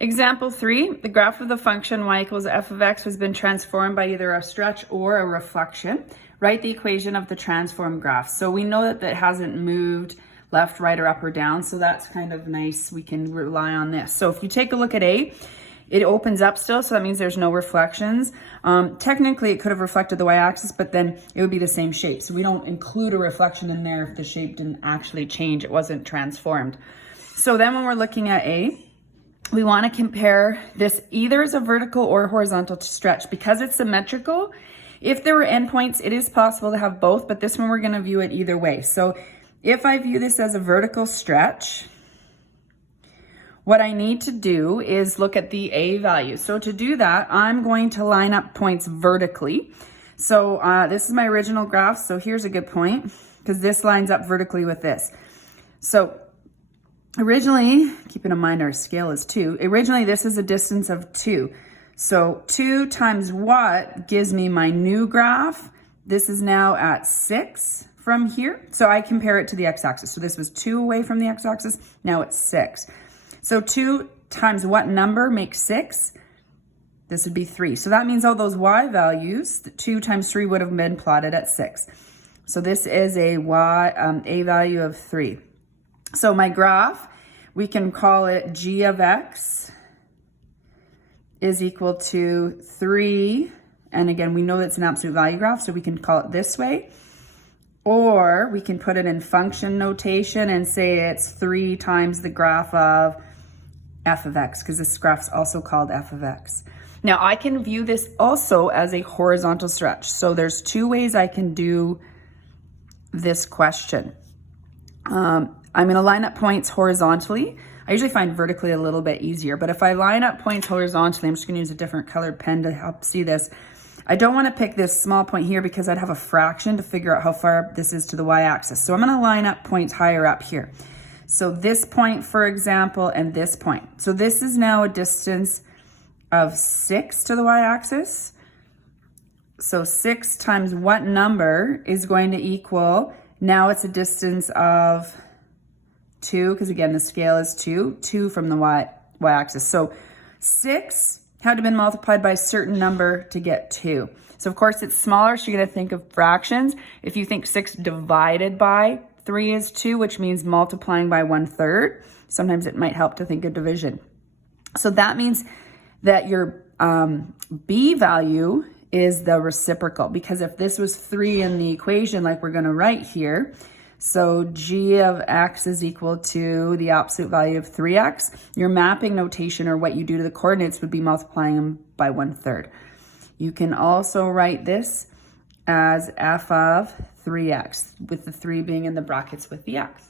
Example 3, the graph of the function y equals f of x has been transformed by either a stretch or a reflection. Write the equation of the transform graph. So we know that it hasn't moved left, right, or up or down, so that's kind of nice. We can rely on this. So if you take a look at A, it opens up still, so that means there's no reflections. Technically, it could have reflected the y-axis, but then it would be the same shape. So we don't include a reflection in there if the shape didn't actually change. It wasn't transformed. So then when we're looking at A, we want to compare this either as a vertical or horizontal stretch. Because it's symmetrical, if there were endpoints, it is possible to have both, but this one we're going to view it either way. So if I view this as a vertical stretch, what I need to do is look at the A value. So to do that, I'm going to line up points vertically. So this is my original graph. So here's a good point because this lines up vertically with this. So originally, keeping in mind our scale is 2, originally this is a distance of 2. So 2 times what gives me my new graph? This is now at 6 from here. So I compare it to the x-axis. So this was 2 away from the x-axis, now it's 6. So 2 times what number makes 6? This would be 3. So that means all those y values, 2 times 3 would have been plotted at 6. So this is a value of 3. So my graph, we can call it g of x is equal to 3. And again, we know that's an absolute value graph, so we can call it this way. Or we can put it in function notation and say it's 3 times the graph of f of x, because this graph's also called f of x. Now I can view this also as a horizontal stretch. So there's 2 ways I can do this question. I'm going to line up points horizontally. I usually find vertically a little bit easier, but if I line up points horizontally, I'm just going to use a different colored pen to help see this. I don't want to pick this small point here because I'd have a fraction to figure out how far this is to the y-axis. So I'm going to line up points higher up here. So this point, for example, and this point. So this is now a distance of 6 to the y-axis. So 6 times what number is going to equal, now it's a distance of 2, because again, the scale is 2 from the y-axis. So 6 had to been multiplied by a certain number to get 2. So of course it's smaller, so you're gonna think of fractions. If you think 6 divided by 3 is 2, which means multiplying by 1/3, sometimes it might help to think of division. So that means that your B value is the reciprocal, because if this was 3 in the equation like we're gonna write here, so g of x is equal to the absolute value of 3x. Your mapping notation, or what you do to the coordinates, would be multiplying them by 1/3. You can also write this as f of 3x, with the 3 being in the brackets with the x.